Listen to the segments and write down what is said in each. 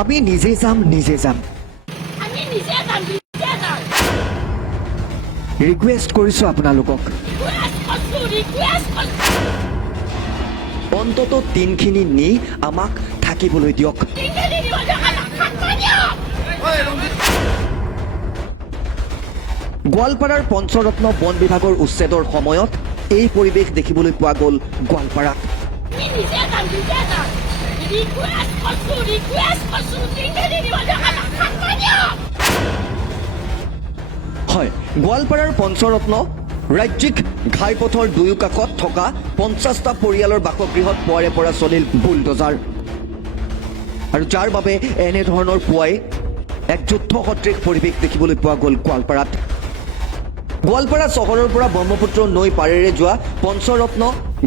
আমি নিজে যাম ৰিকুৱেষ্ট কৰিছো আপোনালোকক অন্তত টিনখিনি নি আমাক থাকিবলৈ দিয়ক। গোৱালপাৰাৰ পঞ্চৰত্ন বন বিভাগৰ উচ্ছেদৰ সময়ত এই পৰিৱেশ দেখিবলৈ পোৱা গ'ল গোৱালপাৰাত। হয়, গোৱালপাৰাৰ পঞ্চৰত্ন ৰাজ্যিক ঘাইপথৰ দুয়ো কাষত থকা 50টা পৰিয়ালৰ বাসগৃহত পুৱাৰে পৰা চলিল বুলডোজাৰ, আৰু যাৰ বাবে এনেধৰণৰ পুৱাই এক যুদ্ধ সদৃশ পৰিৱেশ দেখিবলৈ পোৱা গ'ল গোৱালপাৰাত। গোৱালপাৰা চহৰৰ পৰা ব্ৰহ্মপুত্ৰ নৈ পাৰেৰে যোৱা পঞ্চৰত্ন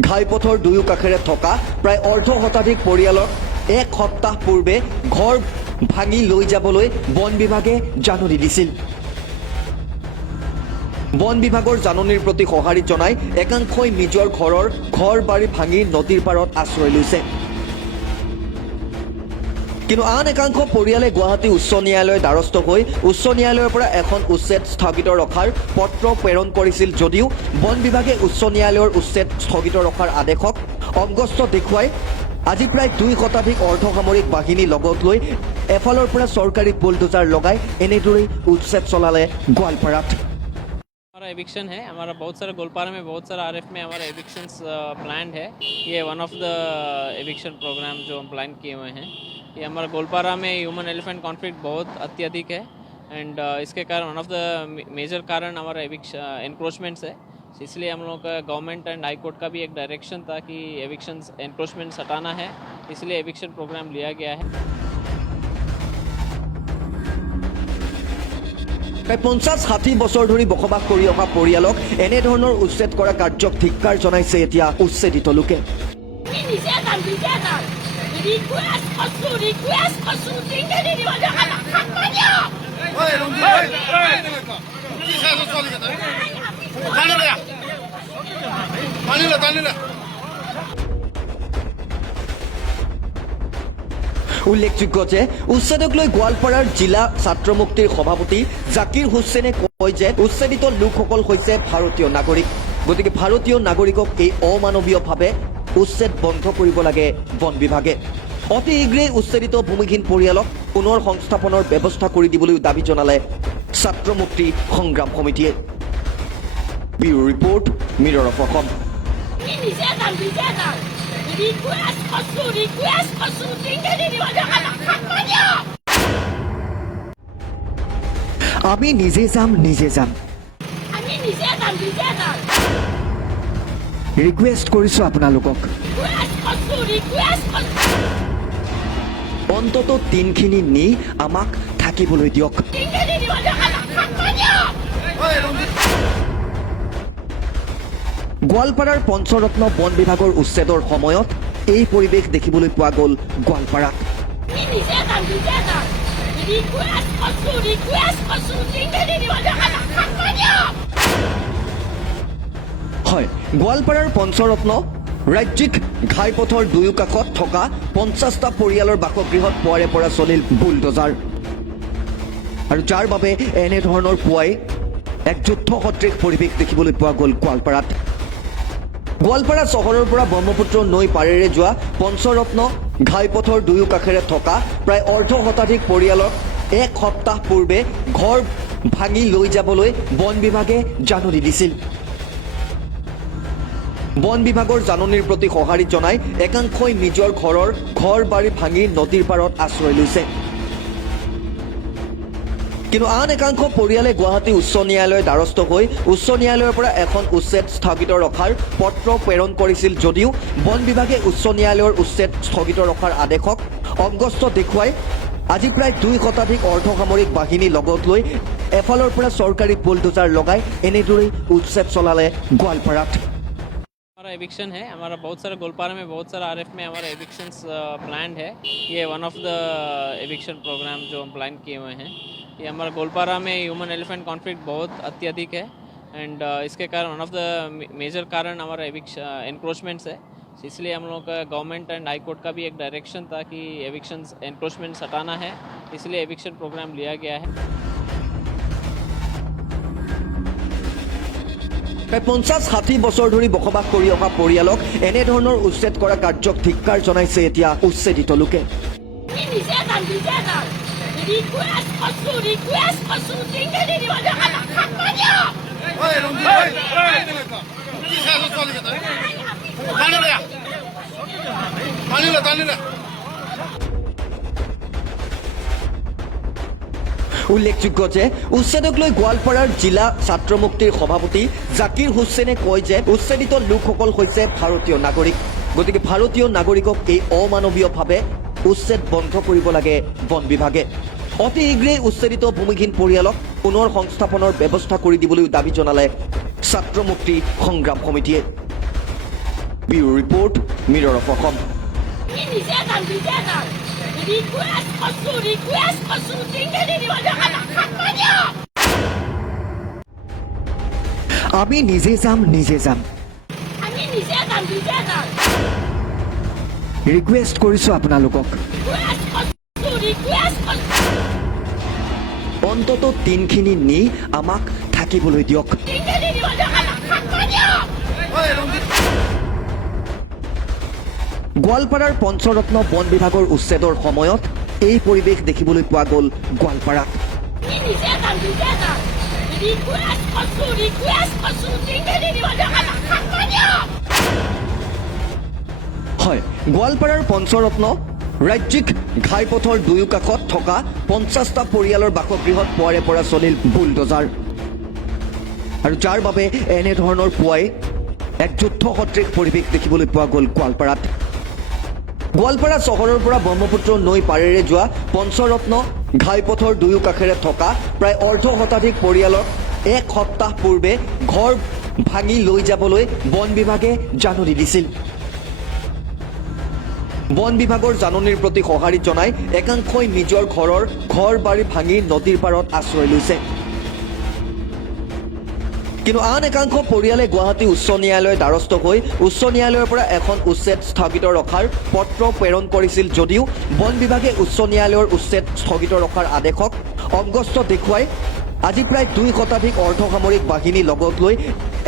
ঘাইপথৰ দুয়ো কাষেৰে থকা প্ৰায় অৰ্ধ শতাধিক পৰিয়ালক এক সপ্তাহ পূৰ্বে ঘৰ ভাঙি লৈ যাবলৈ বন বিভাগে জাননী দিছিল। বন বিভাগৰ জাননীৰ প্ৰতি সঁহাৰি জনাই একাংশই নিজৰ ঘৰ বাৰী ভাঙি নদীৰ পাৰত আশ্ৰয় লৈছে। কিন্তু আন একাংশ পৰিয়ালে গুৱাহাটী উচ্চ ন্যায়ালয়ৰ দ্বাৰস্থ হৈ উচ্চ ন্যায়ালয়ৰ পৰা এখন উচ্ছেদ স্থগিত ৰখাৰ পত্ৰ প্ৰেৰণ কৰিছিল যদিও বন বিভাগে উচ্চ ন্যায়ালয়ৰ উচ্ছেদ স্থগিত ৰখাৰ আদেশক অগ্ৰস্ত দেখুৱাই আজি প্ৰায় 2 শতাধিক অৰ্ধসামৰিক বাহিনী লগত লৈ এফালৰ পৰা চৰকাৰী বুলডোজাৰ লগাই এনেদৰেই উচ্ছেদ চলালে গোৱালপাৰাত। हमारा एविक्शन है, हमारा बहुत सारा गोलपारा में बहुत सारा आरएफ में हमारा एविक्शंस प्लान्ड है। ये one of the eviction program जो हम प्लान किए हुए हैं। ये हमारा गोलपारा में ह्यूमन एलिफेंट कॉन्फ्लिक्ट बहुत अत्यधिक है एंड इसके कारण वन ऑफ द मेजर कारण हमारा एनक्रोचमेंट्स है। इसलिए हम लोग का गवर्नमेंट एंड हाई कोर्ट का भी एक डायरेक्शन था कि एविक्शंस एनक्रोचमेंट्स हटाना है, इसलिए एविक्शन प्रोग्राम लिया गया है। প্ৰায় 50-60 বছৰ ধৰি বসবাস কৰি অহা পৰিয়ালক এনেধৰণৰ উচ্ছেদ কৰা কাৰ্যক ধিক্কাৰ জনাইছে এতিয়া উচ্ছেদিত লোকে। উল্লেখযোগ্য যে উচ্ছেদক লৈ গোৱালপাৰাৰ জিলা ছাত্ৰ মুক্তিৰ সভাপতি জাকিৰ হুছেইনে কয় যে উচ্ছেদিত লোকসকল হৈছে ভাৰতীয় নাগৰিক, গতিকে ভাৰতীয় নাগৰিকক এই অমানৱীয়ভাৱে উচ্ছেদ বন্ধ কৰিব লাগে বন বিভাগে। অতি শীঘ্ৰেই উচ্ছেদিত ভূমিহীন পৰিয়ালক পুনৰ সংস্থাপনৰ ব্যৱস্থা কৰি দিবলৈ দাবী জনালে ছাত্ৰ মুক্তি সংগ্ৰাম সমিতিয়ে। Bureau report, মিৰৰ of Assam. আমি নিজে যাম ৰিকুৱেষ্ট কৰিছো আপোনালোকক অন্তত টিনখিনি নি আমাক থাকিবলৈ দিয়ক। গোৱালপাৰাৰ পঞ্চৰত্ন বন বিভাগৰ উচ্ছেদৰ সময়ত এই পৰিৱেশ দেখিবলৈ পোৱা গ'ল গোৱালপাৰাত। হয়, গোৱালপাৰাৰ পঞ্চৰত্ন ৰাজ্যিক ঘাইপথৰ দুয়ো কাষত থকা 50টা পৰিয়ালৰ বাসগৃহত পুৱাৰে পৰা চলিল বুলডোজাৰ, আৰু যাৰ বাবে এনেধৰণৰ পুৱাই এক যুদ্ধ সদৃশ পৰিৱেশ দেখিবলৈ পোৱা গ'ল গোৱালপাৰাত। গোৱালপাৰা চহৰৰ পৰা ব্ৰহ্মপুত্ৰ নৈ পাৰেৰে যোৱা পঞ্চৰত্ন ঘাইপথৰ দুয়ো কাষেৰে থকা প্ৰায় অৰ্ধ শতাধিক পৰিয়ালক এক সপ্তাহ পূৰ্বে ঘৰ ভাঙি লৈ যাবলৈ বন বিভাগে জাননী দিছিল। বন বিভাগৰ জাননীৰ প্ৰতি সঁহাৰি জনাই একাংশই নিজৰ ঘৰ বাৰী ভাঙি নদীৰ পাৰত আশ্ৰয় লৈছে। কিন্তু আন একাংশ পৰিয়ালে গুৱাহাটী উচ্চ ন্যায়ালয়ৰ দ্বাৰস্থ হৈ উচ্চ ন্যায়ালয়ৰ পৰা এখন উচ্ছেদ স্থগিত ৰখাৰ পত্ৰ প্ৰেৰণ কৰিছিল যদিও বন বিভাগে উচ্চ ন্যায়ালয়ৰ উচ্ছেদ স্থগিত ৰখাৰ আদেশক অগ্ৰস্ত দেখুৱাই আজি প্ৰায় 2 শতাধিক অৰ্ধসামৰিক বাহিনী লগত লৈ এফালৰ পৰা চৰকাৰী বুলডোজাৰ লগাই এনেদৰেই উচ্ছেদ চলালে গোৱালপাৰাত। हमारा एविक्शन है, हमारा बहुत सारा गोलपारा में बहुत सारा आरएफ में हमारा एविक्शंस प्लान्ड है। ये one of the eviction program जो हम प्लान किए हुए हैं। ये हमारा गोलपारा में ह्यूमन एलिफेंट कॉन्फ्लिक्ट बहुत अत्यधिक है एंड इसके कारण वन ऑफ द मेजर कारण हमारा एनक्रोचमेंट्स है। इसलिए हम लोग का गवर्नमेंट एंड हाई कोर्ट का भी एक डायरेक्शन था कि एविक्शन एनक्रोचमेंट हटाना है, इसलिए एविक्शन प्रोग्राम लिया गया है। প্ৰায় 50-60 বছৰ ধৰি বসবাস কৰি অহা পৰিয়ালক এনেধৰণৰ উচ্ছেদ কৰা কাৰ্যক ধিক্কাৰ জনাইছে এতিয়া উচ্ছেদিত লোকে। উল্লেখযোগ্য যে উচ্ছেদক লৈ গোৱালপাৰাৰ জিলা ছাত্ৰ মুক্তিৰ সভাপতি জাকিৰ হুছেইনে কয় যে উচ্ছেদিত লোকসকল হৈছে ভাৰতীয় নাগৰিক, গতিকে ভাৰতীয় নাগৰিকক এই অমানৱীয়ভাৱে উচ্ছেদ বন্ধ কৰিব লাগে বন বিভাগে। অতি শীঘ্ৰেই উচ্ছেদিত ভূমিহীন পৰিয়ালক পুনৰ সংস্থাপনৰ ব্যৱস্থা কৰি দিবলৈ দাবী জনালে ছাত্ৰ মুক্তি সংগ্ৰাম সমিতিয়ে। Bureau report, মিৰৰ of Assam. আমি নিজে যাম। ৰিকুৱেষ্ট কৰিছো আপোনালোকক, অন্তত টিনখিনি নি আমাক থাকিবলৈ দিয়ক। গোৱালপাৰাৰ পঞ্চৰত্ন বন বিভাগৰ উচ্ছেদৰ সময়ত এই পৰিৱেশ দেখিবলৈ পোৱা গ'ল গোৱালপাৰাত। হয়, গোৱালপাৰাৰ পঞ্চৰত্ন ৰাজ্যিক ঘাইপথৰ দুয়ো কাষত থকা 50টা পৰিয়ালৰ বাসগৃহত পুৱাৰে পৰা চলিল বুলডোজাৰ, আৰু যাৰ বাবে এনেধৰণৰ পুৱাই এক যুদ্ধ সদৃশ পৰিৱেশ দেখিবলৈ পোৱা গ'ল গোৱালপাৰাত। গোৱালপাৰা চহৰৰ পৰা ব্ৰহ্মপুত্ৰ নৈ পাৰেৰে যোৱা পঞ্চৰত্ন ঘাইপথৰ দুয়ো কাষেৰে থকা প্ৰায় অৰ্ধ শতাধিক পৰিয়ালৰ এক সপ্তাহ পূৰ্বে ঘৰ ভাঙি লৈ যাবলৈ বন বিভাগে জাননী দিছিল। বন বিভাগৰ জাননীৰ প্ৰতি সঁহাৰি জনাই একাংশই নিজৰ ঘৰ বাৰী ভাঙি নদীৰ পাৰত আশ্ৰয় লৈছে। কিন্তু আন একাংশ পৰিয়ালে গুৱাহাটী উচ্চ ন্যায়ালয়ৰ দ্বাৰস্থ হৈ উচ্চ ন্যায়ালয়ৰ পৰা এখন উচ্ছেদ স্থগিত ৰখাৰ পত্ৰ প্ৰেৰণ কৰিছিল যদিও বন বিভাগে উচ্চ ন্যায়ালয়ৰ উচ্ছেদ স্থগিত ৰখাৰ আদেশক অগ্ৰস্ত দেখুৱাই আজি প্ৰায় 2 শতাধিক অৰ্ধসামৰিক বাহিনী লগত লৈ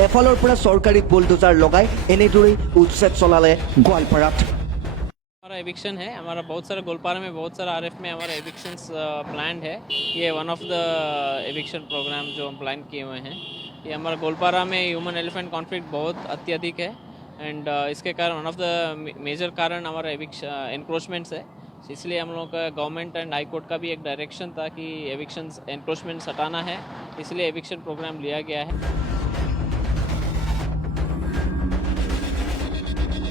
এফালৰ পৰা চৰকাৰী বুলডোজাৰ লগাই এনেদৰেই উচ্ছেদ চলালে গোৱালপাৰাত। हमारा एविक्शन है, हमारा बहुत सारा गोलपारा में बहुत सारा आरएफ में हमारा एविक्शंस प्लान्ड है। ये one of the eviction program जो हम प्लान किए हुए हैं। ये हमारा गोलपारा में ह्यूमन एलिफेंट कॉन्फ्लिक्ट बहुत अत्यधिक है एंड इसके कारण वन ऑफ द मेजर कारण हमारा एनक्रोचमेंट्स है, इसलिए हम लोग का गवर्नमेंट एंड हाई कोर्ट का भी एक डायरेक्शन था कि एविक्शन एनक्रोचमेंट्स हटाना है, इसलिए एविक्शन प्रोग्राम लिया गया है।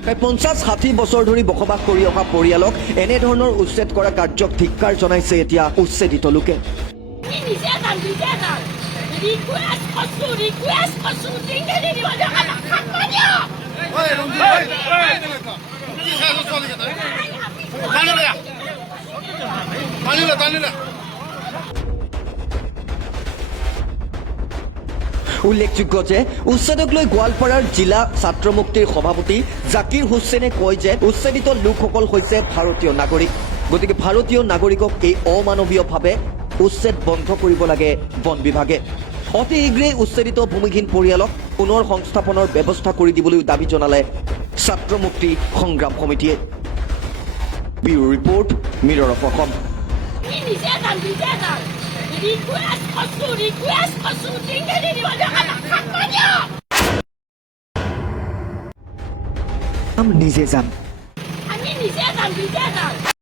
প্ৰায় 50-60 বছৰ ধৰি বসবাস কৰি অহা পৰিয়ালক এনেধৰণৰ উচ্ছেদ কৰা কাৰ্যক ধিক্কাৰ জনাইছে এতিয়া উচ্ছেদিত লোকে। উল্লেখযোগ্য যে উচ্ছেদক লৈ গোৱালপাৰাৰ জিলা ছাত্ৰ মুক্তিৰ সভাপতি জাকিৰ হুছেইনে কয় যে উচ্ছেদিত লোকসকল হৈছে ভাৰতীয় নাগৰিক, গতিকে ভাৰতীয় নাগৰিকক এই অমানৱীয়ভাৱে উচ্ছেদ বন্ধ কৰিব লাগে বন বিভাগে। অতি শীঘ্ৰেই উচ্ছেদিত ভূমিহীন পৰিয়ালক পুনৰ সংস্থাপনৰ ব্যৱস্থা কৰি দিবলৈ দাবী জনালে ছাত্ৰ মুক্তি সংগ্ৰাম সমিতিয়ে। Bureau report, মিৰৰ of Assam. আমি নিজে যাম।